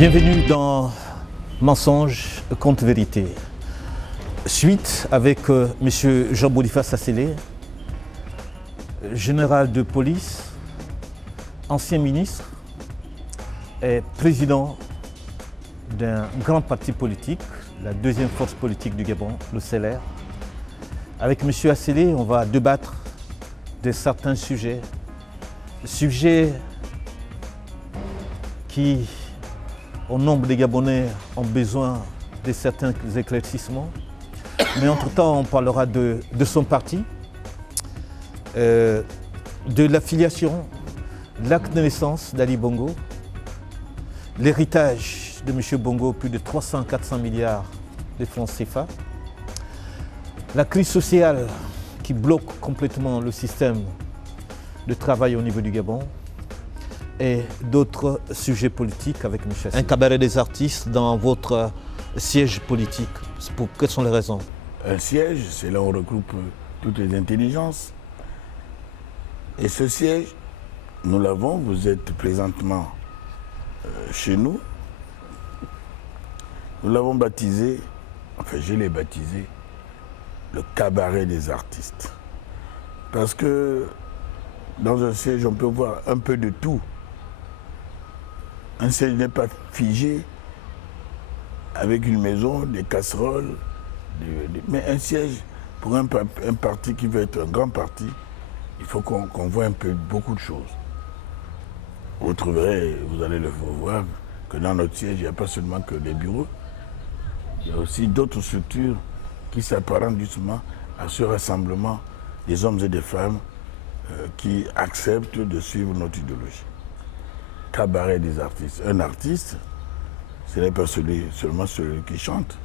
Bienvenue dans Mensonges contre vérité. Suite avec M. Jean-Boniface Asselé, général de police, ancien ministre et président d'un grand parti politique, la deuxième force politique du Gabon, le CLR. Avec M. Asselé, on va débattre de certains sujets qui, au nombre des Gabonais, ont besoin de certains éclaircissements. Mais entre-temps, on parlera de son parti, de l'affiliation, l'acte de naissance d'Ali Bongo, l'héritage de M. Bongo, plus de 300-400 milliards de francs CFA, la crise sociale qui bloque complètement le système de travail au niveau du Gabon, et d'autres sujets politiques avec M. Asselé. Un cabaret des artistes dans votre siège politique, quelles sont les raisons? Un siège, c'est là où on regroupe toutes les intelligences. Et ce siège, nous l'avons, vous êtes présentement chez nous. Nous l'avons baptisé, enfin je l'ai baptisé, le cabaret des artistes. Parce que dans un siège, on peut voir un peu de tout. Un siège n'est pas figé avec une maison, des casseroles, mais un siège, pour un parti qui veut être un grand parti, il faut qu'on voit un peu beaucoup de choses. Vous trouverez, vous allez le voir, que dans notre siège, il n'y a pas seulement que des bureaux, il y a aussi d'autres structures qui s'apparentent justement à ce rassemblement des hommes et des femmes qui acceptent de suivre notre idéologie. Cabaret des artistes. Un artiste, ce n'est pas seulement celui qui chante.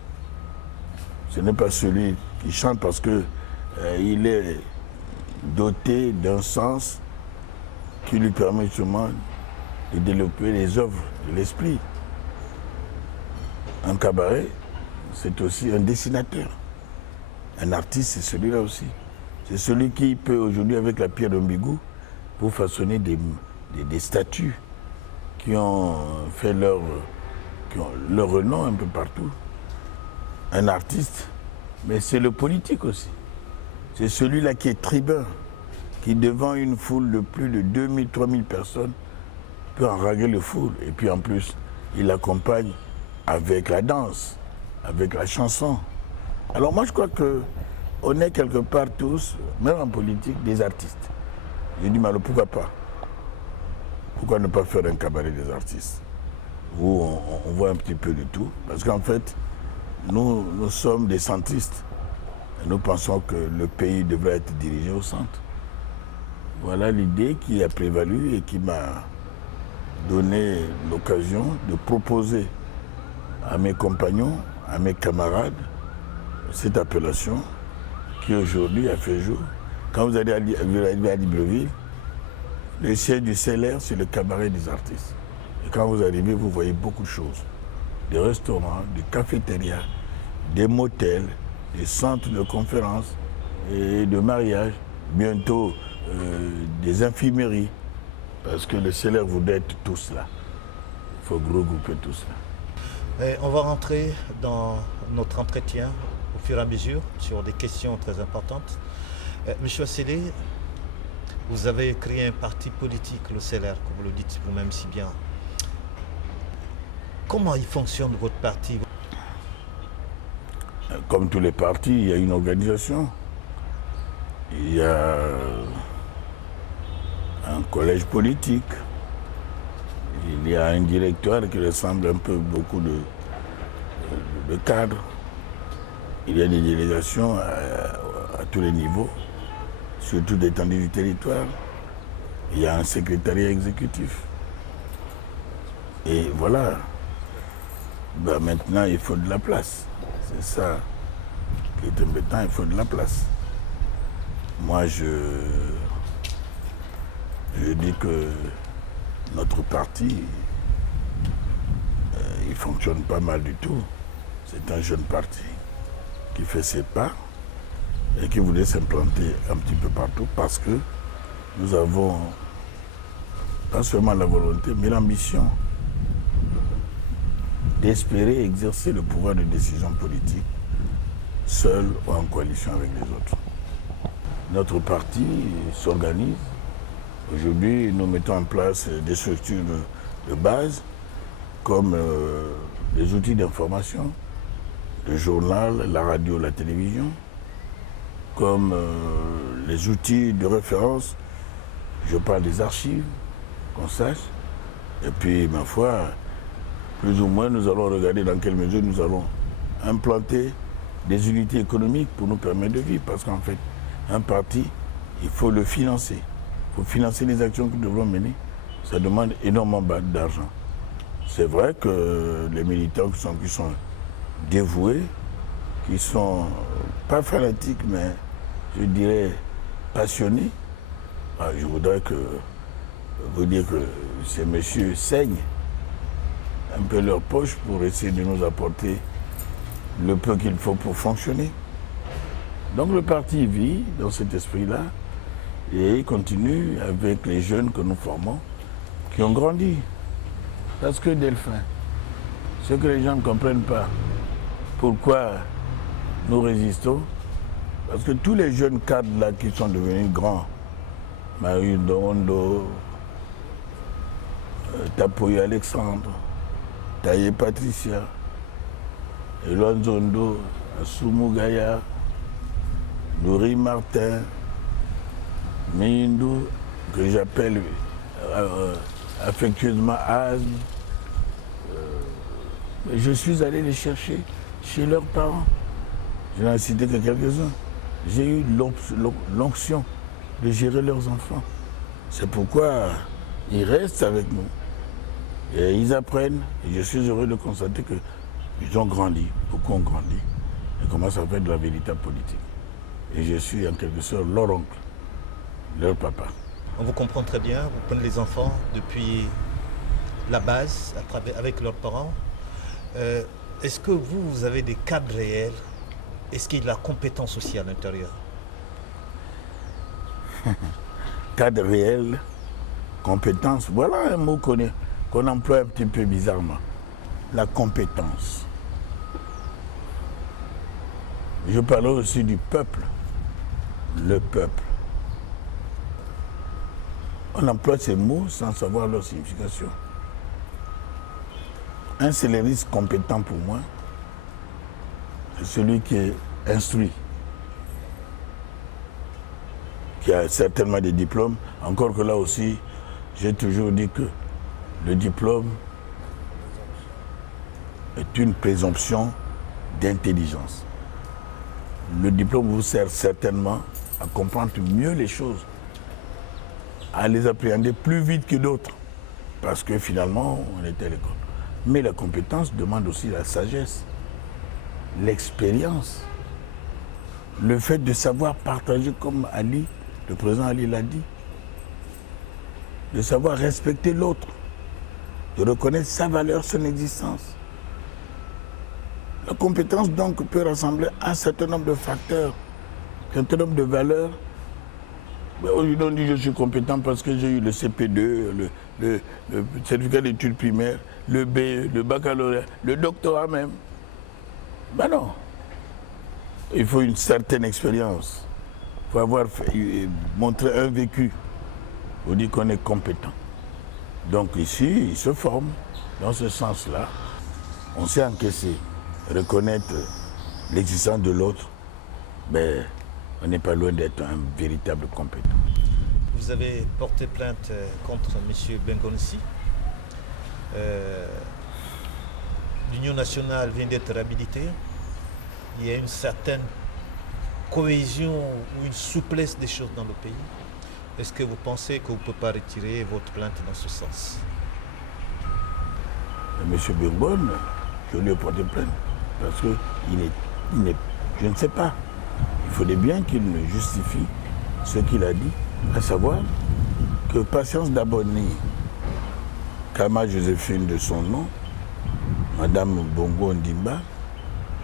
Ce n'est pas celui qui chante parce qu'il est doté d'un sens qui lui permet justement de développer les œuvres de l'esprit. Un cabaret, c'est aussi un dessinateur. Un artiste, c'est celui-là aussi. C'est celui qui peut aujourd'hui, avec la pierre d'Ombigou, pour façonner des statues qui ont fait leur renom un peu partout. Un artiste, mais c'est le politique aussi. C'est celui-là qui est tribun, qui devant une foule de plus de 2000, 3000 personnes, peut enrager le foule. Et puis en plus, il accompagne avec la danse, avec la chanson. Alors moi je crois qu'on est quelque part tous, même en politique, des artistes. J'ai dit, mais alors pourquoi pas? Pourquoi ne pas faire un cabaret des artistes où on voit un petit peu de tout? Parce qu'en fait, nous sommes des centristes. Et nous pensons que le pays devrait être dirigé au centre. Voilà l'idée qui a prévalu et qui m'a donné l'occasion de proposer à mes compagnons, à mes camarades, cette appellation qui aujourd'hui a fait jour. Quand vous allez à Libreville, le siège du CLR, c'est le cabaret des artistes. Et quand vous arrivez, vous voyez beaucoup de choses. Des restaurants, des cafétérias, des motels, des centres de conférences et de mariage. Bientôt, des infirmeries. Parce que le CLR voudrait être tout cela. Il faut regrouper tout cela. Et on va rentrer dans notre entretien au fur et à mesure sur des questions très importantes. Monsieur Asselé, vous avez créé un parti politique, le CLR, comme vous le dites vous-même si bien. Comment il fonctionne votre parti? Comme tous les partis, il y a une organisation. Il y a un collège politique. Il y a un directoire qui ressemble un peu beaucoup de cadres. Il y a des délégations à tous les niveaux, surtout d'étendue du territoire. Il y a un secrétariat exécutif. Et voilà. Ben maintenant, il faut de la place. C'est ça qui est embêtant, il faut de la place. Moi, je dis que notre parti, il fonctionne pas mal du tout. C'est un jeune parti qui fait ses pas et qui voulait s'implanter un petit peu partout parce que nous avons pas seulement la volonté, mais l'ambition d'espérer exercer le pouvoir de décision politique seul ou en coalition avec les autres. Notre parti s'organise. Aujourd'hui, nous mettons en place des structures de base comme les outils d'information, le journal, la radio, la télévision, comme les outils de référence. Je parle des archives, qu'on sache. Et puis, ma foi, plus ou moins, nous allons regarder dans quelle mesure nous allons implanter des unités économiques pour nous permettre de vivre. Parce qu'en fait, un parti, il faut le financer. Il faut financer les actions que nous devons mener. Ça demande énormément d'argent. C'est vrai que les militants qui sont dévoués, qui sont pas fanatiques, mais je dirais passionnés, je voudrais vous dire que ces messieurs saignent un peu leur poche pour essayer de nous apporter le peu qu'il faut pour fonctionner. Donc le parti vit dans cet esprit-là et continue avec les jeunes que nous formons, qui ont grandi. Parce que Delphin, ce que les gens ne comprennent pas, pourquoi nous résistons, parce que tous les jeunes cadres là qui sont devenus grands, Marie Dondo, Tapoy Alexandre, Taye Patricia, Elon Zondo, Soumou Gaya, Nouri Martin, Mindou, que j'appelle affectueusement Asme. Je suis allé les chercher chez leurs parents. Je n'en ai cité que quelques-uns. J'ai eu l'onction de gérer leurs enfants. C'est pourquoi ils restent avec nous. Et ils apprennent. Et je suis heureux de constater qu'ils ont grandi, beaucoup ont grandi, et commencent à faire de la véritable politique. Et je suis en quelque sorte leur oncle, leur papa. On vous comprend très bien, vous prenez les enfants depuis la base, avec leurs parents. Est-ce que vous avez des cadres réels? Est-ce qu'il y a de la compétence aussi à l'intérieur? Cadre réel, compétence, voilà un mot qu'on emploie un petit peu bizarrement. La compétence. Je parlais aussi du peuple. Le peuple. On emploie ces mots sans savoir leur signification. Un célériste compétent pour moi, c'est celui qui est instruit, qui a certainement des diplômes. Encore que là aussi, j'ai toujours dit que le diplôme est une présomption d'intelligence. Le diplôme vous sert certainement à comprendre mieux les choses, à les appréhender plus vite que d'autres, parce que finalement, on était à l'école. Mais la compétence demande aussi la sagesse, l'expérience, le fait de savoir partager comme Ali, le président Ali l'a dit, de savoir respecter l'autre, de reconnaître sa valeur, son existence. La compétence donc peut rassembler un certain nombre de facteurs, un certain nombre de valeurs. Aujourd'hui on dit je suis compétent parce que j'ai eu le CP2, le certificat d'études primaires, le BE, le baccalauréat, le doctorat même. Ben non. Il faut une certaine expérience. Il faut avoir montré un vécu. On dit qu'on est compétent. Donc ici, il se forme dans ce sens-là. On sait encaisser, reconnaître l'existence de l'autre, mais on n'est pas loin d'être un véritable compétent. Vous avez porté plainte contre M. Bengounsi. L'Union nationale vient d'être réhabilitée. Il y a une certaine cohésion ou une souplesse des choses dans le pays. Est-ce que vous pensez que vous ne pouvez pas retirer votre plainte dans ce sens? M. Bengon, je lui ai porté plainte parce que je ne sais pas. Il faudrait bien qu'il me justifie ce qu'il a dit, à savoir que Patience d'Abonné, Kama Joséphine de son nom, Madame Bongo Ndimba,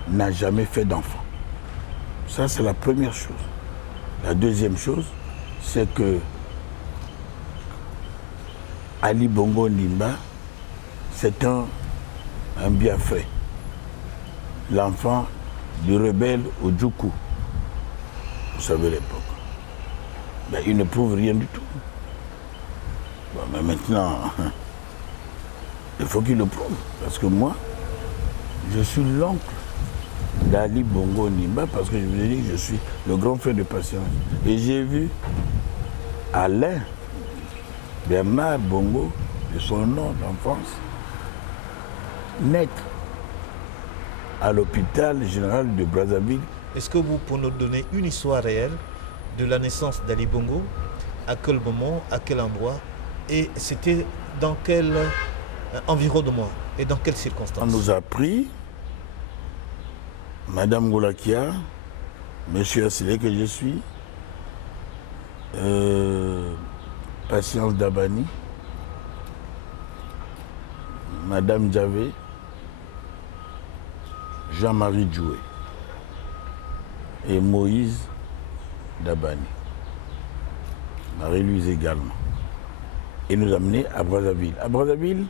n'a jamais fait d'enfant. Ça, c'est la première chose. La deuxième chose, c'est que Ali Bongo Ndimba, c'est un un Biafrais, l'enfant du rebelle Ojukwu, vous savez l'époque. Ben, il ne prouve rien du tout. Bon, mais maintenant, il faut qu'il le prouve. Parce que moi, je suis l'oncle d'Ali Bongo Ondimba, parce que je vous ai dit que je suis le grand frère de Patience. Et j'ai vu Alain Bernard Bongo, de son nom d'enfance, naître à l'hôpital général de Brazzaville. Est-ce que vous pouvez nous donner une histoire réelle de la naissance d'Ali Bongo? À quel moment, à quel endroit? Et c'était dans quel environnement et dans quelles circonstances? On nous a pris, Madame Goulakia, Monsieur Assilé que je suis, Patience Dabani, Madame Djavé, Jean-Marie Djoué et Moïse Dabani, Marie-Louise également, et nous amener à Brazzaville. À Brazzaville,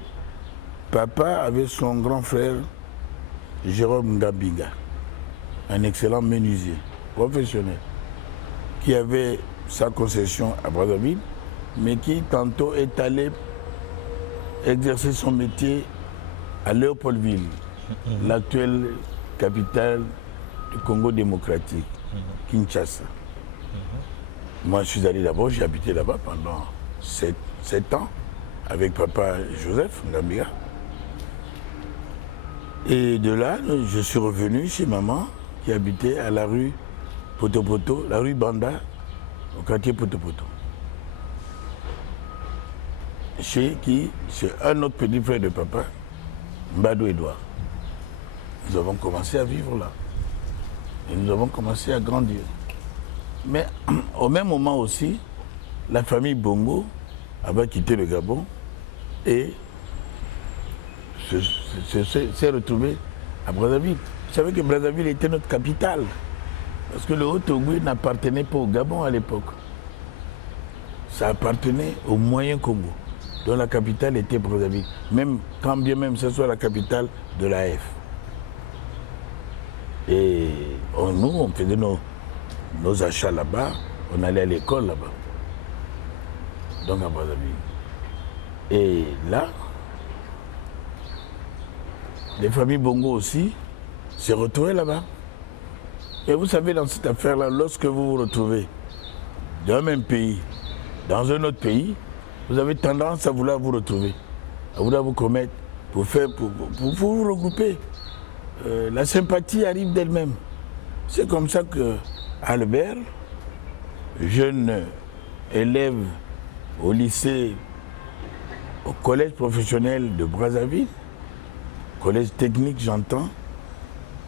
papa avait son grand frère Jérôme Ngabinga, un excellent menuisier, professionnel, qui avait sa concession à Brazzaville, mais qui tantôt est allé exercer son métier à Léopoldville, l'actuelle capitale du Congo démocratique, Kinshasa. Moi, je suis allé là-bas, j'ai habité là-bas pendant 7 ans avec papa Joseph Ngabinga. Et de là, je suis revenu chez maman qui habitait à la rue Potopoto, la rue Banda, au quartier Potopoto. Chez un autre petit frère de papa, Mbadou Edouard. Nous avons commencé à vivre là. Et nous avons commencé à grandir. Mais au même moment aussi, la famille Bongo avait quitté le Gabon et s'est retrouvée à Brazzaville. Vous savez que Brazzaville était notre capitale. Parce que le Haut-Togo n'appartenait pas au Gabon à l'époque. Ça appartenait au Moyen Congo, dont la capitale était Brazzaville. Même quand bien même ce soit la capitale de l'AF. Et nous, on faisait nos achats là-bas, on allait à l'école là-bas. Donc à Brazzaville. Et là, les familles Bongo aussi se retrouvaient là-bas. Et vous savez, dans cette affaire-là, lorsque vous vous retrouvez dans un même pays, dans un autre pays, vous avez tendance à vouloir vous retrouver, à vouloir vous commettre, pour vous regrouper. La sympathie arrive d'elle-même. C'est comme ça que Albert, jeune élève au lycée, au collège professionnel de Brazzaville, collège technique j'entends,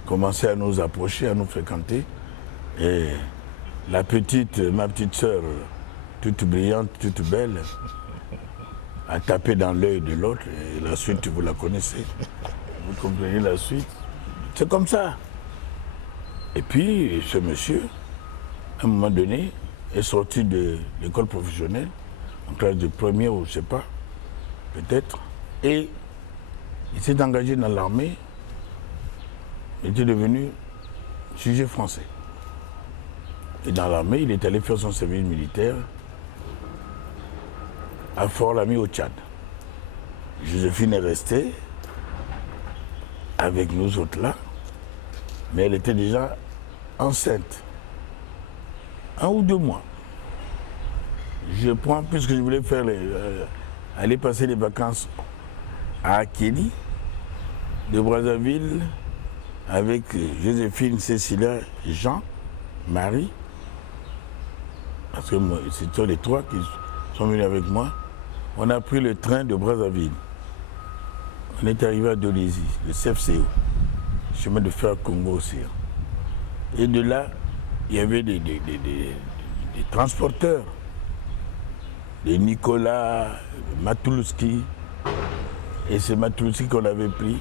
commençait à nous approcher, à nous fréquenter. Et ma petite sœur, toute brillante, toute belle, a tapé dans l'œil de l'autre. Et la suite, vous la connaissez. Vous comprenez la suite. C'est comme ça. Et puis, ce monsieur, à un moment donné, est sorti de l'école professionnelle, en classe de première ou je ne sais pas, peut-être. Et il s'est engagé dans l'armée. Il était devenu sujet français. Et dans l'armée, il est allé faire son service militaire à Fort-Lamy au Tchad. Joséphine est restée avec nous autres là, mais elle était déjà enceinte. 1 ou 2 mois. Je prends, puisque je voulais faire aller passer les vacances à Akéli, de Brazzaville, avec Joséphine, Cécilia, Jean, Marie, parce que c'était les 3 qui sont venus avec moi. On a pris le train de Brazzaville. On est arrivé à Dolisie, le CFCO, chemin de fer Congo-Océan. Et de là, il y avait des transporteurs, des Nicolas, Matulouski. Et c'est Matulouski qu'on avait pris.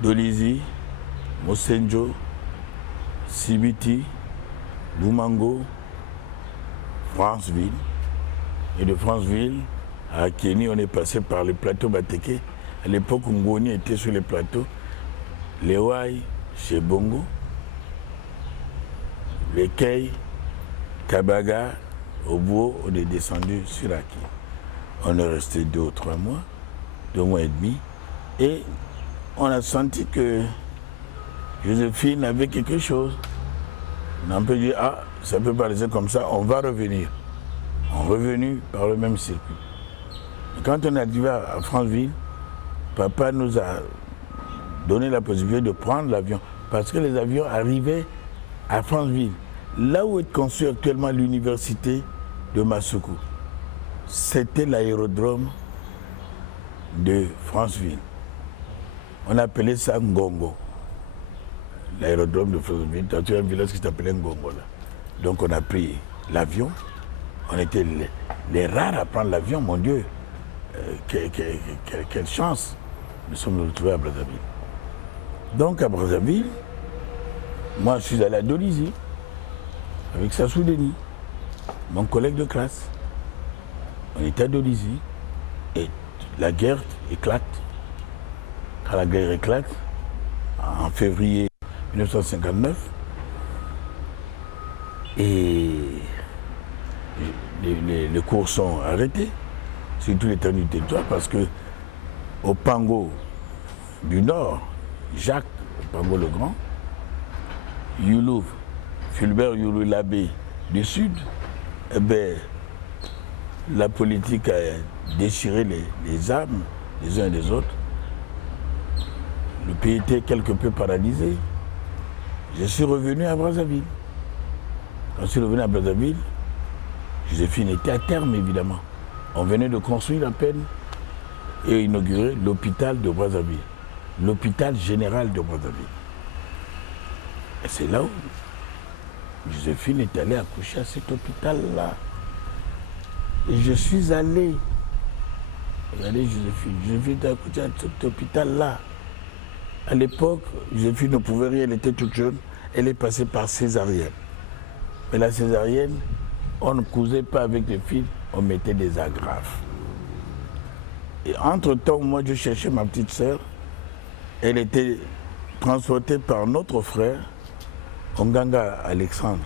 Dolisie, Mosenjo, Sibiti, Boumango, Franceville. Et de Franceville à Kény, on est passé par le plateau Bateke À l'époque où Ngoni était sur les plateaux, les Wai chez Bongo, les Kei, Kabaga, Obuo, on est descendu sur Aki. On est resté 2 ou 3 mois, 2 mois et demi, et on a senti que Joséphine avait quelque chose. On a un peu dit, ah, ça peut pas rester comme ça, on va revenir. On est revenu par le même circuit. Et quand on est arrivé à Franceville, papa nous a donné la possibilité de prendre l'avion, parce que les avions arrivaient à Franceville, là où est construite actuellement l'université de Massoukou. C'était l'aérodrome de Franceville. On appelait ça Ngongo. L'aérodrome de Franceville, il y a un village qui s'appelait Ngongo là. Donc on a pris l'avion. On était les rares à prendre l'avion, mon Dieu. Quelle chance. Nous sommes retrouvés à Brazzaville. Donc à Brazzaville, moi je suis allé à Dolisie avec Sassou Denis, mon collègue de classe. On était à Dolisie et la guerre éclate. Quand la guerre éclate, en février 1959, et les cours sont arrêtés sur tout l'étendue du territoire parce que au Pango du Nord, Jacques, au Pango le Grand, Youlou, Fulbert Youlou l'abbé du Sud, eh bien, la politique a déchiré les âmes des uns et des autres. Le pays était quelque peu paralysé. Je suis revenu à Brazzaville. Quand je suis revenu à Brazzaville, Joséphine était à terme, évidemment. On venait de construire à peine et inaugurer l'hôpital de Brazzaville, l'hôpital général de Brazzaville. Et c'est là où Joséphine est allée accoucher à cet hôpital-là. Et je suis allé. Regardez Joséphine est accoucher à cet hôpital-là. À l'époque, Joséphine ne pouvait rien, elle était toute jeune. Elle est passée par césarienne. Mais la césarienne, on ne cousait pas avec les fils, on mettait des agrafes. Et entre-temps, moi, je cherchais ma petite sœur. Elle était transportée par notre frère, Onganga Alexandre,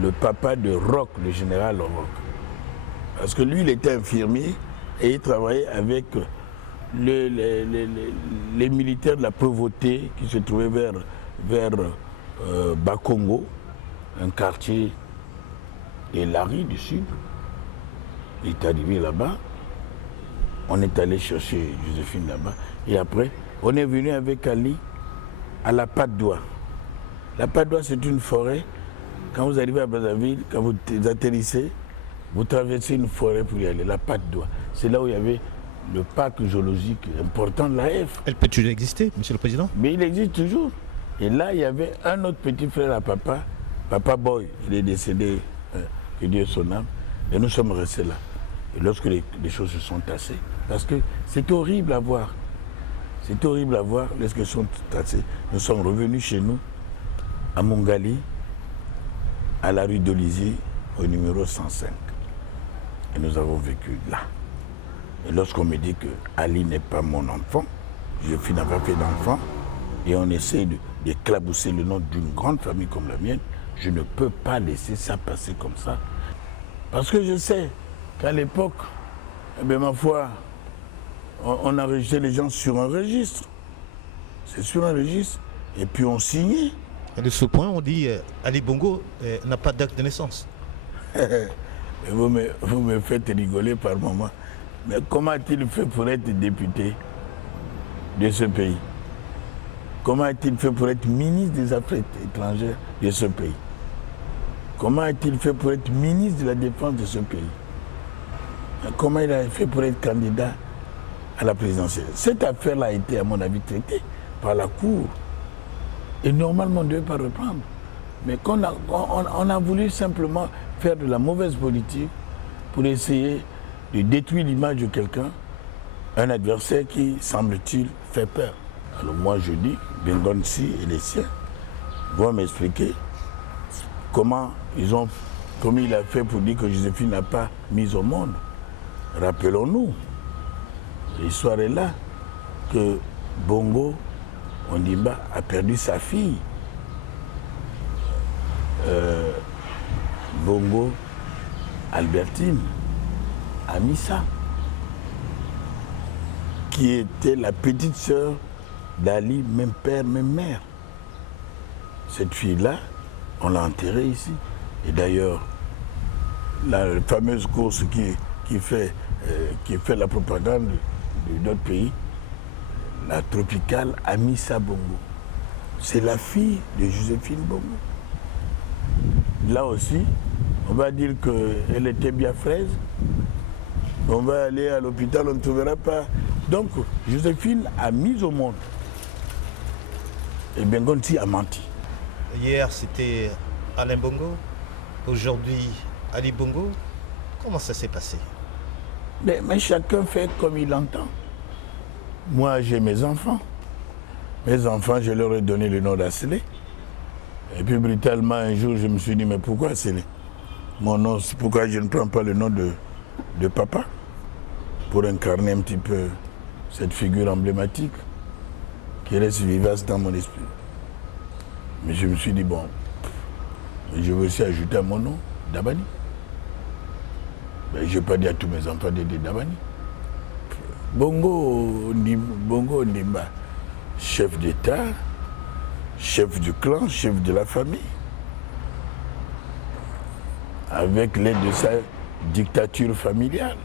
le papa de Roch, le général Roch. Parce que lui, il était infirmier et il travaillait avec les militaires de la pauvreté qui se trouvaient vers Bakongo, un quartier et Lari du Sud. Il est arrivé là-bas. On est allé chercher Joséphine là-bas. Et après, on est venu avec Ali à la Patte d'Oie. La Patte d'Oie, c'est une forêt. Quand vous arrivez à Brazzaville, quand vous atterrissez, vous traversez une forêt pour y aller, la Patte d'Oie. C'est là où il y avait le parc zoologique important de l'AF. Elle peut-il exister, Monsieur le Président? Mais il existe toujours. Et là, il y avait un autre petit frère à papa, Papa Boy. Il est décédé, que Dieu son âme. Et nous sommes restés là. Et lorsque les choses se sont tassées, parce que c'est horrible à voir. C'est horrible à voir lorsque les choses sont tassées. Nous sommes revenus chez nous, à Mongali, à la rue d'Olizy, au numéro 105. Et nous avons vécu là. Et lorsqu'on me dit que Ali n'est pas mon enfant, je n'ai pas fait d'enfant, et on essaie d'éclabousser le nom d'une grande famille comme la mienne, je ne peux pas laisser ça passer comme ça. Parce que je sais qu'à l'époque, eh bien, ma foi, on enregistrait les gens sur un registre. C'est sur un registre. Et puis on signait. Et de ce point, on dit Ali Bongo n'a pas d'acte de naissance. vous me faites rigoler par moments. Mais comment a-t-il fait pour être député de ce pays? Comment a-t-il fait pour être ministre des Affaires étrangères de ce pays? Comment a-t-il fait pour être ministre de la Défense de ce pays? Comment il a fait pour être candidat à la présidentielle? Cette affaire-là a été, à mon avis, traitée par la Cour. Et normalement, on ne devait pas reprendre. Mais on a voulu simplement faire de la mauvaise politique pour essayer de détruire l'image de quelqu'un, un adversaire qui, semble-t-il, fait peur. Alors moi, je dis, Bengonsi et les siens vont m'expliquer comment il a fait pour dire que Joséphine n'a pas mis au monde. Rappelons-nous, l'histoire est là. que Bongo Ondimba a perdu sa fille. Bongo Albertine Amissa, qui était la petite sœur d'Ali, même père, même mère. Cette fille-là, on l'a enterrée ici. Et d'ailleurs, la fameuse course qui fait la propagande de notre pays, la tropicale Amissa Bongo, c'est la fille de Joséphine Bongo. Là aussi, on va dire qu'elle était bien fraise. On va aller à l'hôpital, on ne trouvera pas. Donc, Joséphine a mis au monde. Et Bengonti a menti. Hier, c'était Alain Bongo. Aujourd'hui, Ali Bongo. Comment ça s'est passé? Mais chacun fait comme il entend. Moi, j'ai mes enfants. Mes enfants, je leur ai donné le nom d'Asselé. Et puis, brutalement, un jour, je me suis dit, mais pourquoi Asselé? Mon nom, c'est pourquoi je ne prends pas le nom de papa, pour incarner un petit peu cette figure emblématique qui reste vivace dans mon esprit. Mais je me suis dit, bon, je vais aussi ajouter à mon nom Dabani. Mais je n'ai pas dit à tous mes enfants d'aider Dabani. Bongo Ondimba, chef d'État, chef du clan, chef de la famille, avec l'aide de sa dictature familiale,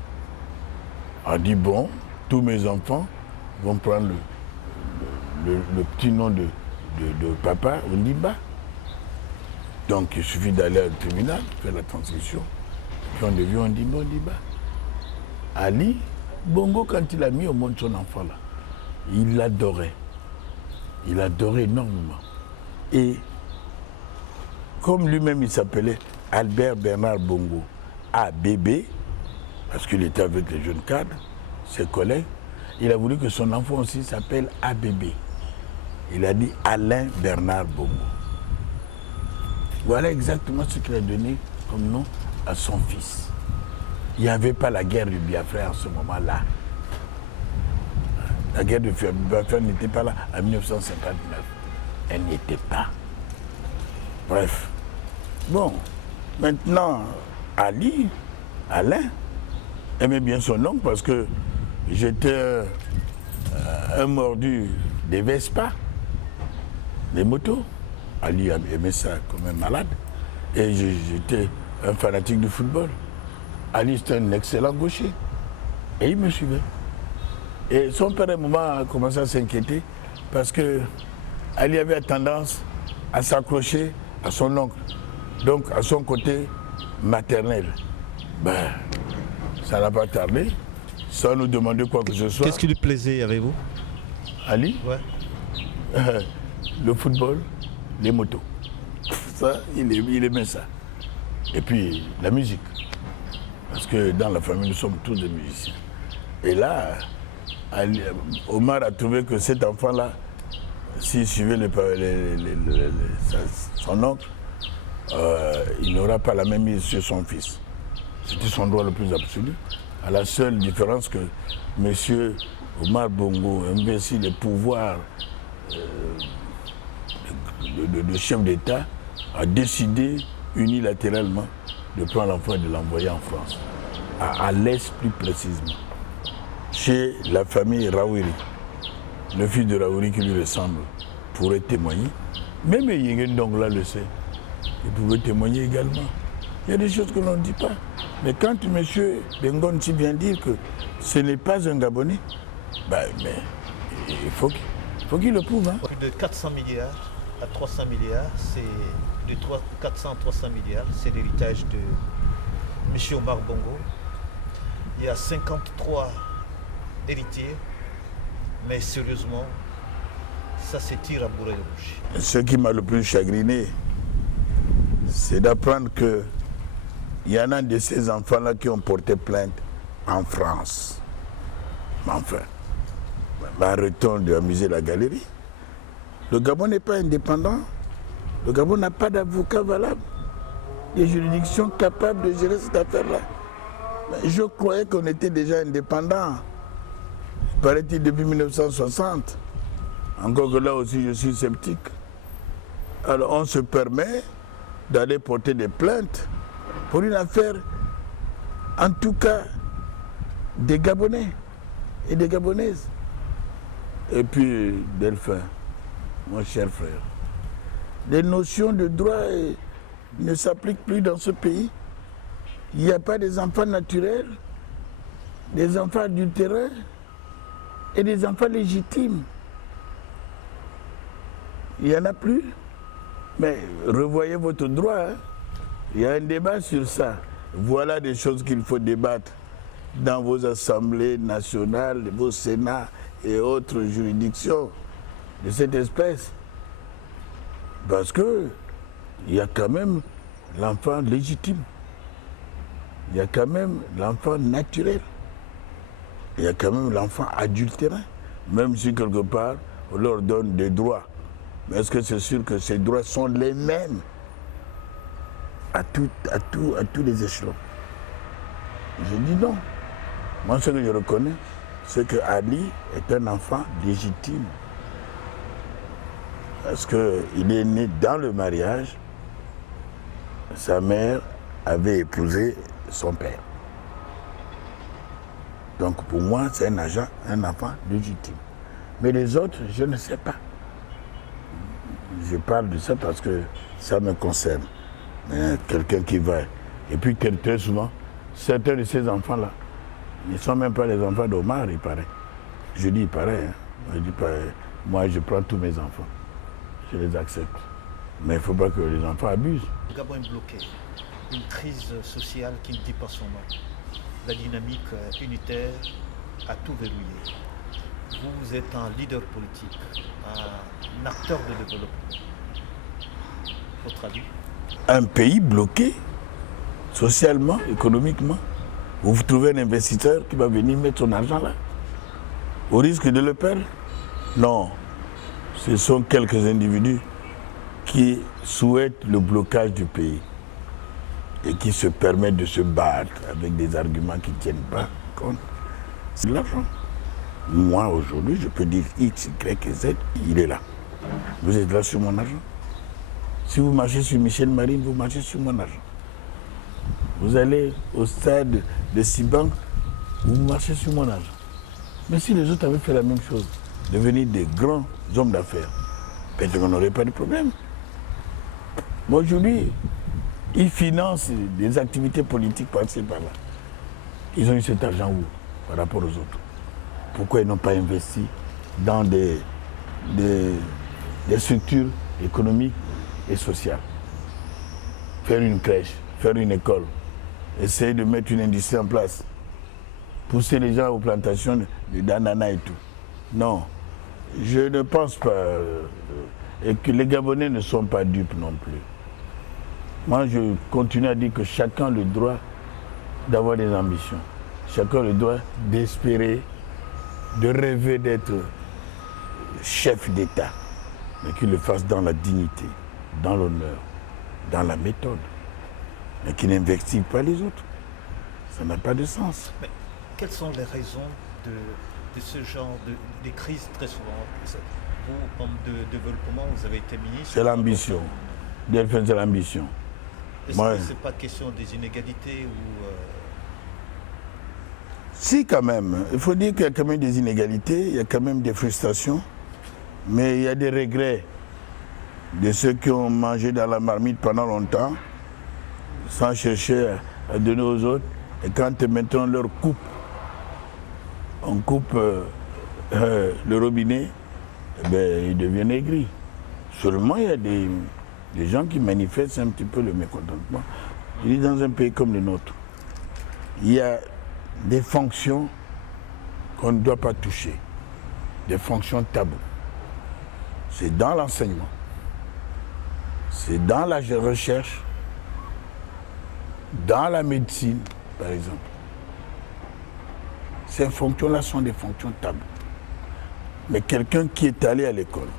a dit bon, tous mes enfants vont prendre le petit nom de papa Ondimba. Donc il suffit d'aller au tribunal, faire la transcription, puis on devient Ondimba. Ali Bongo, quand il a mis au monde son enfant là, il l'adorait. Il l'adorait énormément. Et comme lui-même il s'appelait Albert Bernard Bongo, ABB, parce qu'il était avec les jeunes cadres, ses collègues, il a voulu que son enfant aussi s'appelle ABB. Il a dit Alain Bernard Bongo. Voilà exactement ce qu'il a donné comme nom à son fils. Il n'y avait pas la guerre du Biafra en ce moment-là. La guerre du Biafra n'était pas là en 1959. Elle n'y était pas. Bref. Bon, maintenant, Alain, aimait bien son nom parce que j'étais un mordu des Vespa, des motos. Ali aimait ça comme un malade. Et j'étais un fanatique du football. Ali c'était un excellent gaucher. Et il me suivait. Et son père, à un moment, a commencé à s'inquiéter parce que Ali avait tendance à s'accrocher à son oncle, donc à son côté maternel. Ben, ça n'a pas tardé, sans nous demander quoi que ce soit. Qu'est-ce qui lui plaisait, avez-vous? Ali? Ouais. Le football, les motos. Ça, il aimait ça. Et puis, la musique. Parce que dans la famille, nous sommes tous des musiciens. Et là, Omar a trouvé que cet enfant-là, s'il suivait son oncle, il n'aura pas la même mise sur son fils. C'était son droit le plus absolu. À la seule différence que M. Omar Bongo investit les pouvoirs de chef d'État, a décidé unilatéralement de prendre l'enfant et de l'envoyer en France, à l'Est plus précisément, chez la famille Raouri. Le fils de Raouri qui lui ressemble pourrait témoigner. Même Yégen Dongla le sait. Il pouvait témoigner également. Il y a des choses que l'on ne dit pas. Mais quand M. Bengonti vient dire que ce n'est pas un Gabonais, ben, mais il faut qu'il le prouve. Hein. Plus de 400 milliards à 300 milliards, c'est de 400 à 300 milliards, c'est l'héritage de M. Omar Bongo. Il y a 53 héritiers, mais sérieusement, ça se tire à bourrer rouge. Ce qui m'a le plus chagriné, c'est d'apprendre qu'il y en a de ces enfants-là qui ont porté plainte en France. Mais enfin, arrêtons d'amuser la galerie. Le Gabon n'est pas indépendant. Le Gabon n'a pas d'avocat valable. Des juridictions capables de gérer cette affaire-là. Je croyais qu'on était déjà indépendant. paraît-il depuis 1960. Encore que là aussi je suis sceptique. Alors on se permet d'aller porter des plaintes pour une affaire, en tout cas, des Gabonais et des Gabonaises. Et puis, Delphin, mon cher frère, les notions de droit ne s'appliquent plus dans ce pays. Il n'y a pas des enfants naturels, des enfants adultérins et des enfants légitimes. Il n'y en a plus. Mais revoyez votre droit. Hein. Il y a un débat sur ça. Voilà des choses qu'il faut débattre dans vos assemblées nationales, vos sénats et autres juridictions de cette espèce. Parce que il y a quand même l'enfant légitime. Il y a quand même l'enfant naturel. Il y a quand même l'enfant adultérin. Même si quelque part, on leur donne des droits. Mais est-ce que c'est sûr que ces droits sont les mêmes à tous les échelons? Je dis non. Moi, ce que je reconnais, c'est que Ali est un enfant légitime. Parce qu'il est né dans le mariage, sa mère avait épousé son père. Donc pour moi, c'est un enfant légitime. Mais les autres, je ne sais pas. Je parle de ça parce que ça me concerne. Quelqu'un qui va. Et puis très souvent, certains de ces enfants-là ne sont même pas les enfants d'Omar, il paraît. Je dis il paraît. Hein. Je dis pas, moi, je prends tous mes enfants. Je les accepte. Mais il ne faut pas que les enfants abusent. Le Gabon est bloqué. Une crise sociale qui ne dit pas son nom. La dynamique unitaire a tout verrouillé. Vous êtes un leader politique, un acteur de développement. Votre avis? Un pays bloqué, socialement, économiquement, vous trouvez un investisseur qui va venir mettre son argent là, au risque de le perdre? Non, ce sont quelques individus qui souhaitent le blocage du pays et qui se permettent de se battre avec des arguments qui ne tiennent pas compte. C'est de l'argent. Moi, aujourd'hui, je peux dire X, Y et Z, il est là. Vous êtes là sur mon argent. Si vous marchez sur Michel Marine, vous marchez sur mon argent. Vous allez au stade de Sibank, vous marchez sur mon argent. Mais si les autres avaient fait la même chose, devenir des grands hommes d'affaires, peut-être qu'on n'aurait pas de problème. Mais aujourd'hui, ils financent des activités politiques par-ci par-là. Ils ont eu cet argent où par rapport aux autres? Pourquoi ils n'ont pas investi dans des structures économiques et sociales? Faire une crèche, faire une école, essayer de mettre une industrie en place, pousser les gens aux plantations d'ananas et tout. Non, je ne pense pas. Et que les Gabonais ne sont pas dupes non plus. Moi, je continue à dire que chacun a le droit d'avoir des ambitions. Chacun a le droit d'espérer, de rêver d'être chef d'État, mais qu'il le fasse dans la dignité, dans l'honneur, dans la méthode, mais qu'il n'investigue pas les autres. Ça n'a pas de sens. Mais quelles sont les raisons de ce genre de crises très souvent? Vous, homme de développement, vous avez été ministre. C'est l'ambition. Delphin, c'est l'ambition. Est-ce que ce n'est pas question des inégalités ou Si, quand même. Il faut dire qu'il y a quand même des inégalités, il y a quand même des frustrations, mais il y a des regrets de ceux qui ont mangé dans la marmite pendant longtemps, sans chercher à donner aux autres. Et quand maintenant leur coupe, on coupe le robinet, eh bien, ils deviennent aigris. Seulement, il y a des gens qui manifestent un petit peu le mécontentement. Il est dans un pays comme le nôtre. Il y a des fonctions qu'on ne doit pas toucher, des fonctions taboues. C'est dans l'enseignement, c'est dans la recherche, dans la médecine, par exemple. Ces fonctions-là sont des fonctions taboues. Mais quelqu'un qui est allé à l'école,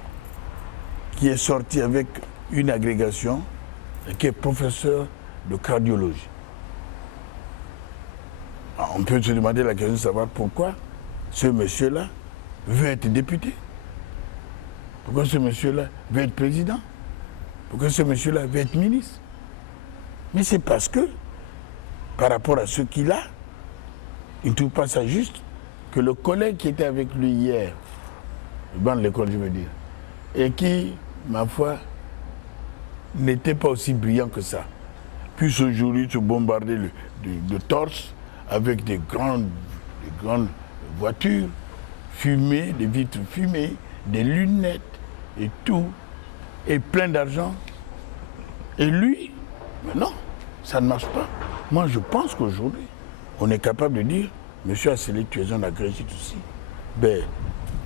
qui est sorti avec une agrégation, et qui est professeur de cardiologie, on peut se demander la question de savoir pourquoi ce monsieur-là veut être député? Pourquoi ce monsieur-là veut être président? Pourquoi ce monsieur-là veut être ministre? Mais c'est parce que, par rapport à ce qu'il a, il ne trouve pas ça juste que le collègue qui était avec lui hier, le banc de l'école je veux dire, et qui, ma foi, n'était pas aussi brillant que ça, puisse aujourd'hui se bombarder de torse avec des grandes voitures fumées, des vitres fumées, des lunettes et tout, et plein d'argent. Et lui, non, ça ne marche pas. Moi, je pense qu'aujourd'hui, on est capable de dire, monsieur Asseli, tu es un agrégiste aussi. Ben,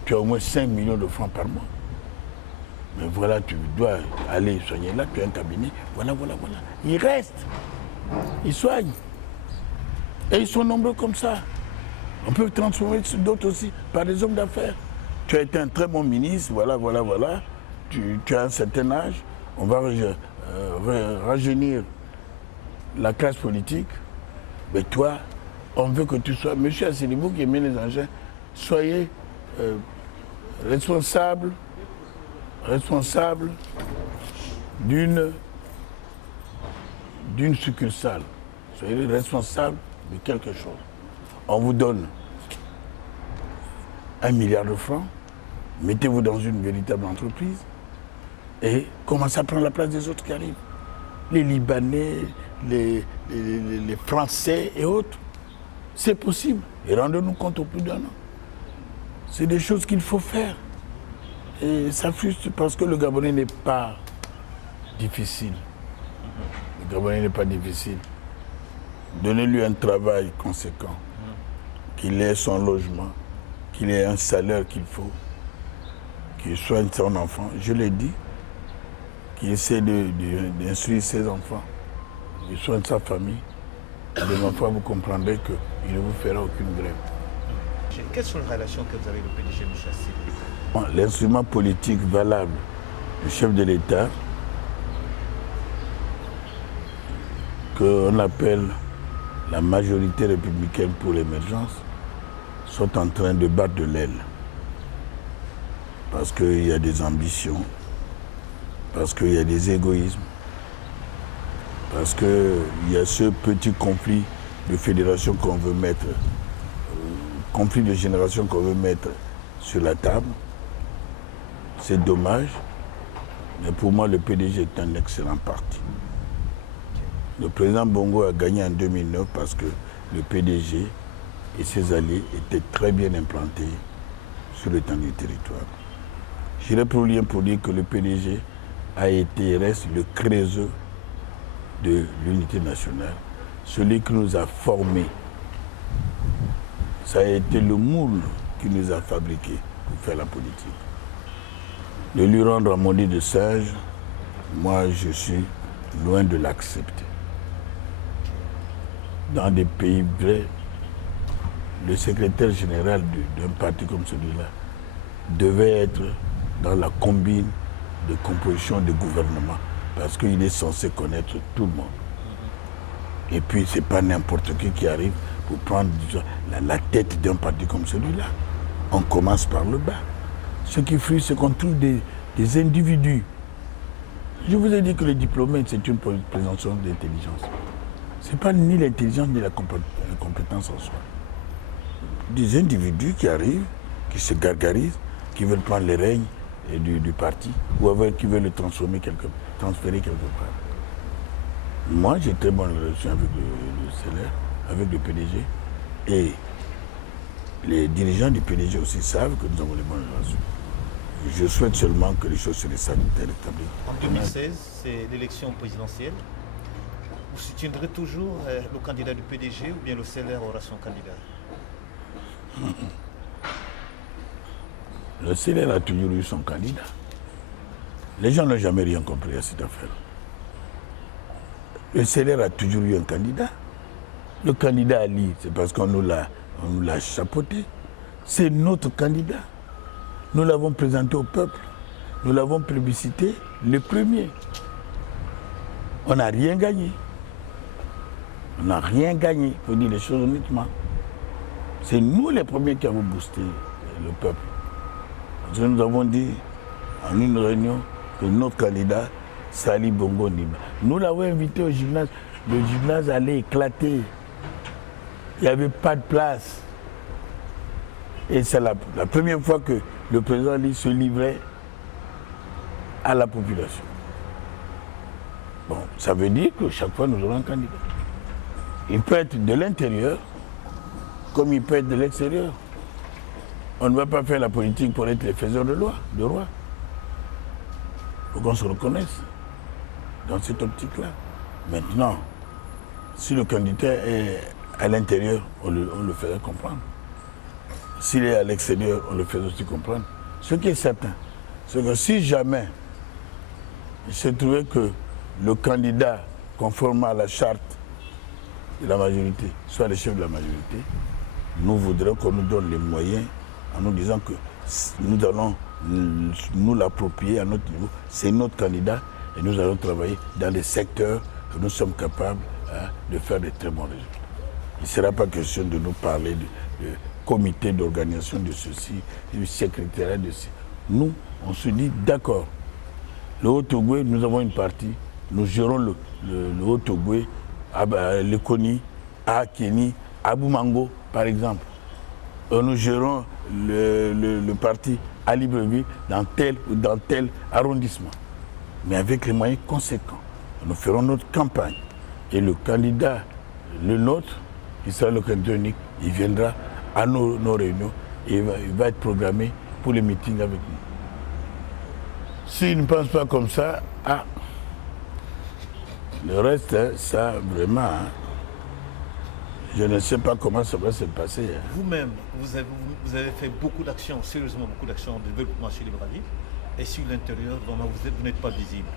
tu as au moins 5 millions de francs par mois. Mais voilà, tu dois aller soigner là, tu as un cabinet, voilà. Ils restent, ils soignent. Et ils sont nombreux comme ça. On peut transformer d'autres aussi par des hommes d'affaires. Tu as été un très bon ministre, voilà. Tu as un certain âge, on va rajeunir la classe politique. Mais toi, on veut que tu sois, monsieur Asseli, vous qui aimez les engins, soyez responsable d'une succursale. Soyez responsable de quelque chose. On vous donne 1 milliard de francs, mettez-vous dans une véritable entreprise et commencez à prendre la place des autres qui arrivent. Les Libanais, les Français et autres. C'est possible. Et rendez-nous compte au plus d'un an. C'est des choses qu'il faut faire. Et ça frustre parce que le Gabonais n'est pas difficile. Le Gabonais n'est pas difficile. Donnez-lui un travail conséquent, qu'il ait son logement, qu'il ait un salaire qu'il faut, qu'il soigne son enfant. Je l'ai dit, qu'il essaie d'instruire ses enfants, qu'il soigne sa famille. De ma foi, vous comprendrez qu'il ne vous fera aucune grève. Quelles sont les relations que vous avez avec le PDG, M. Asseli? L'instrument politique valable du chef de l'État, qu'on appelle la majorité républicaine pour l'émergence, sont en train de battre de l'aile. Parce qu'il y a des ambitions, parce qu'il y a des égoïsmes, parce qu'il y a ce petit conflit de fédération qu'on veut mettre, conflit de génération qu'on veut mettre sur la table. C'est dommage, mais pour moi, le PDG est un excellent parti. Le président Bongo a gagné en 2009 parce que le PDG et ses alliés étaient très bien implantés sur l'étendue du territoire. J'irai plus loin pour dire que le PDG a été et reste le creuseur de l'unité nationale, celui qui nous a formés. Ça a été le moule qui nous a fabriqués pour faire la politique. De lui rendre un maudit de sage, moi je suis loin de l'accepter. Dans des pays vrais, le secrétaire général d'un parti comme celui-là devait être dans la combine de composition de gouvernement parce qu'il est censé connaître tout le monde. Et puis, ce n'est pas n'importe qui arrive pour prendre la tête d'un parti comme celui-là. On commence par le bas. Ce qui frustre, c'est qu'on trouve des individus. Je vous ai dit que le diplômé, c'est une présomption d'intelligence. Ce n'est pas ni l'intelligence ni la compétence en soi. Des individus qui arrivent, qui se gargarisent, qui veulent prendre les règnes du parti, ou qui veulent le transférer quelque part. Moi, j'ai très bonne relation avec le CLR, avec le PDG, et les dirigeants du PDG aussi savent que nous avons les bonnes relations. Je souhaite seulement que les choses se rétablissent. En 2016, c'est l'élection présidentielle. Vous soutiendrez toujours le candidat du PDG ou bien le CLR aura son candidat? Le CLR a toujours eu son candidat. Les gens n'ont jamais rien compris à cette affaire. Le CLR a toujours eu un candidat. Le candidat Ali, c'est parce qu'on nous l'a chapeauté. C'est notre candidat. Nous l'avons présenté au peuple. Nous l'avons plébiscité le premier. On n'a rien gagné. On n'a rien gagné, il faut dire les choses honnêtement. C'est nous les premiers qui avons boosté le peuple. Parce que nous avons dit en une réunion que notre candidat, c'est Ali Bongo Ondimba. Nous l'avons invité au gymnase. Le gymnase allait éclater. Il n'y avait pas de place. Et c'est la première fois que le président Ali se livrait à la population. Bon, ça veut dire que chaque fois nous aurons un candidat. Il peut être de l'intérieur comme il peut être de l'extérieur. On ne va pas faire la politique pour être les faiseurs de loi, de roi. Il faut qu'on se reconnaisse dans cette optique-là. Maintenant, si le candidat est à l'intérieur, on le ferait comprendre. S'il est à l'extérieur, on le fait aussi comprendre. Ce qui est certain, c'est que si jamais il se trouvait que le candidat, conformément à la charte de la majorité, soit le chef de la majorité, nous voudrions qu'on nous donne les moyens en nous disant que nous allons nous l'approprier à notre niveau. C'est notre candidat et nous allons travailler dans des secteurs que nous sommes capables de faire de très bons résultats. Il ne sera pas question de nous parler de comité d'organisation de ceci, du secrétariat de ceci. Nous, on se dit d'accord. Le Haut-Ogooué, nous avons une partie. Nous gérons le Haut-Ogooué à Lekoni, à Akeni, à Boumango, par exemple. Nous gérons le parti à Libreville dans tel ou dans tel arrondissement. Mais avec les moyens conséquents. Nous ferons notre campagne. Et le candidat, le nôtre, qui sera le candidat unique, il viendra à nos réunions et il va être programmé pour les meetings avec nous. S'il ne pense pas comme ça, le reste, ça vraiment, je ne sais pas comment ça va se passer. Vous-même, vous avez fait beaucoup d'actions, sérieusement beaucoup d'actions de développement chez Libreville. Et sur l'intérieur, vraiment, vous n'êtes pas visible,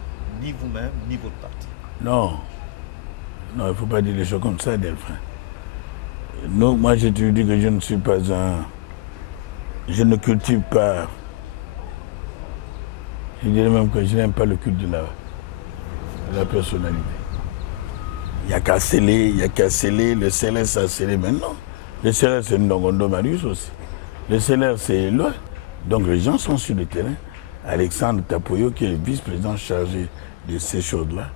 ni vous-même, ni votre parti. Non, il ne faut pas dire les choses comme ça, Delphin. Non, moi, je te dis que je ne suis pas je ne cultive pas. Je dirais même que je n'aime pas le culte de la personnalité. Il n'y a qu'à sceller, le CLR, ça a scellé maintenant. Le CLR, c'est Ndongondo Marius aussi. Le CLR, c'est loin. Donc les gens sont sur le terrain. Alexandre Tapoyo, qui est le vice-président chargé de ces choses-là,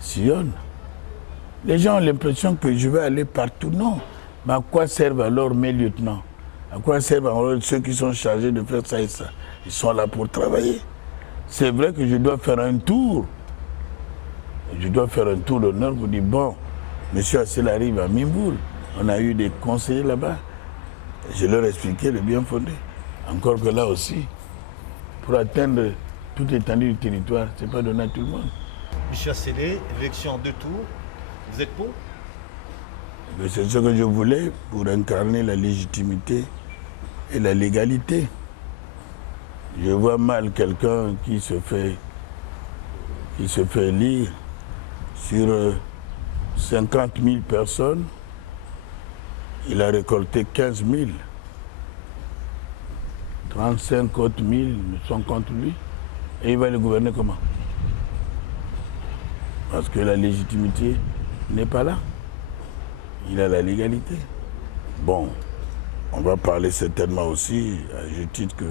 sillonne. Les gens ont l'impression que je vais aller partout. Non. Mais à quoi servent alors mes lieutenants? À quoi servent alors ceux qui sont chargés de faire ça et ça? Ils sont là pour travailler. C'est vrai que je dois faire un tour. Je dois faire un tour d'honneur pour dire, bon, M. Assel arrive à Mimboul. On a eu des conseillers là-bas. Je leur ai expliqué le bien fondé. Encore que là aussi, pour atteindre toute l'étendue du territoire, ce n'est pas donné à tout le monde. M. Assel, élection en 2 tours, vous êtes pour? C'est ce que je voulais pour incarner la légitimité et la légalité. Je vois mal quelqu'un qui se fait élire sur 50 000 personnes. Il a récolté 15 000. 35 autres 000 sont contre lui. Et il va le gouverner comment? Parce que la légitimité n'est pas là. Il a la légalité. Bon, on va parler certainement aussi, à juste titre que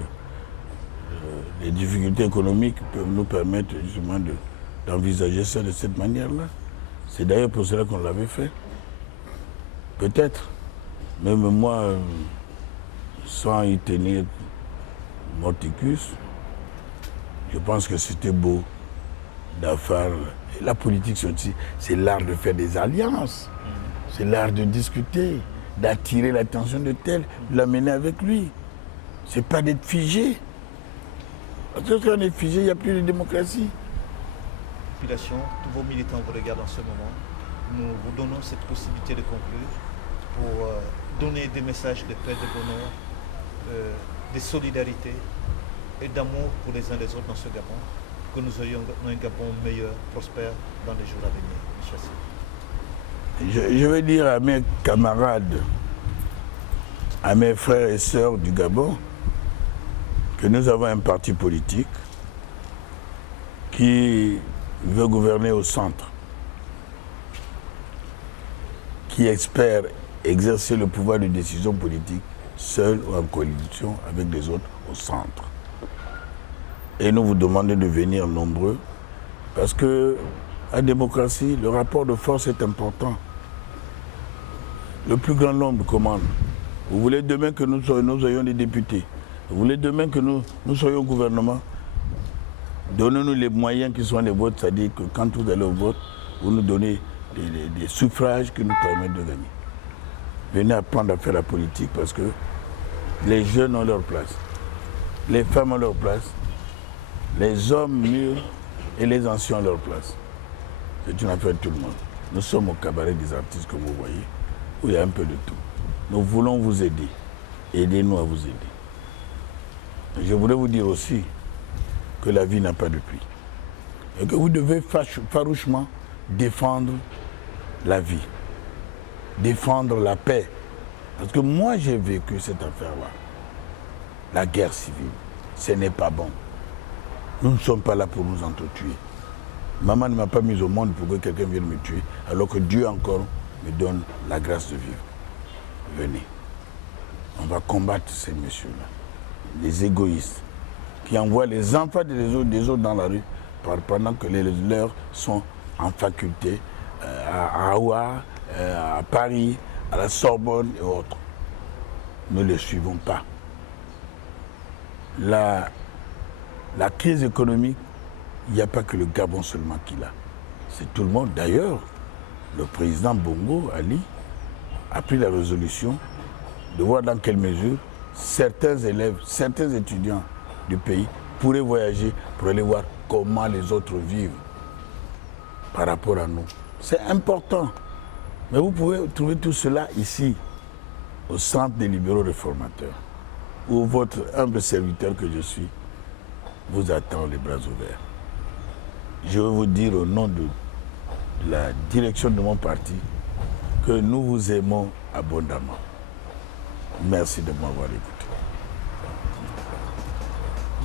les difficultés économiques peuvent nous permettre justement d'envisager ça de cette manière-là. C'est d'ailleurs pour cela qu'on l'avait fait. Peut-être. Même moi, sans y tenir morticus, je pense que c'était beau d'affaire. La politique, c'est l'art de faire des alliances. C'est l'art de discuter, d'attirer l'attention de tel, de l'amener avec lui. C'est pas d'être figé. Parce que quand on est figé, il n'y a plus de démocratie. Population, tous vos militants vous regardent en ce moment. Nous vous donnons cette possibilité de conclure pour donner des messages de paix, de bonheur, de solidarité et d'amour pour les uns les autres dans ce Gabon, que nous ayons un Gabon meilleur, prospère dans les jours à venir. M. Assel. Je vais dire à mes camarades, à mes frères et sœurs du Gabon, que nous avons un parti politique qui veut gouverner au centre, qui espère exercer le pouvoir de décision politique seul ou en coalition avec les autres au centre. Et nous vous demandons de venir nombreux parce que la démocratie, le rapport de force est important. Le plus grand nombre commande. Vous voulez demain que nous ayons des députés. Vous voulez demain que nous soyons au gouvernement. Donnez-nous les moyens qui sont les vôtres, c'est-à-dire que quand vous allez au vote, vous nous donnez des suffrages qui nous permettent de gagner. Venez apprendre à faire la politique parce que les jeunes ont leur place, les femmes ont leur place, les hommes mûrs et les anciens ont leur place. C'est une affaire de tout le monde. Nous sommes au cabaret des artistes, comme vous voyez, où il y a un peu de tout. Nous voulons vous aider. Aidez-nous à vous aider. Je voudrais vous dire aussi que la vie n'a pas de prix. Et que vous devez farouchement défendre la vie, défendre la paix. Parce que moi, j'ai vécu cette affaire-là. La guerre civile, ce n'est pas bon. Nous ne sommes pas là pour nous entretuer. Maman ne m'a pas mis au monde pour que quelqu'un vienne me tuer, alors que Dieu encore me donne la grâce de vivre. Venez. On va combattre ces messieurs-là, les égoïstes, qui envoient les enfants des autres dans la rue pendant que les leurs sont en faculté à Aoua, à Paris, à la Sorbonne et autres. Ne les suivons pas. La crise économique, il n'y a pas que le Gabon seulement qui l'a. C'est tout le monde. D'ailleurs, le président Bongo Ali a pris la résolution de voir dans quelle mesure certains élèves, certains étudiants du pays pourraient voyager pour aller voir comment les autres vivent par rapport à nous. C'est important. Mais vous pouvez trouver tout cela ici, au Centre des libéraux réformateurs, où votre humble serviteur que je suis vous attend les bras ouverts. Je veux vous dire au nom de la direction de mon parti que nous vous aimons abondamment. Merci de m'avoir écouté.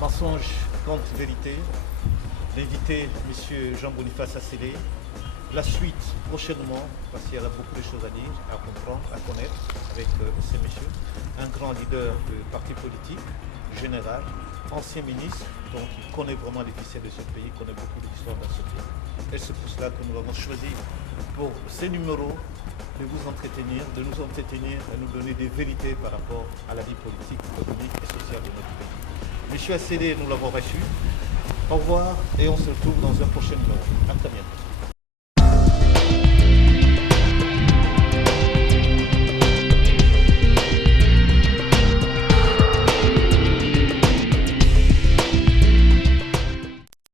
Mensonge contre vérité. L'invité, M. Jean-Boniface Asselé. La suite prochainement, parce qu'il y a beaucoup de choses à dire, à comprendre, à connaître avec ces messieurs. Un grand leader de parti politique, général, ancien ministre, donc il connaît vraiment les ficelles de ce pays, connaît beaucoup d'histoire dans ce pays. Et c'est pour cela que nous avons choisi pour ces numéros de vous entretenir, de nous entretenir et nous donner des vérités par rapport à la vie politique, économique et sociale de notre pays. Monsieur Asselé, nous l'avons reçu. Au revoir et on se retrouve dans un prochain numéro. À très bientôt.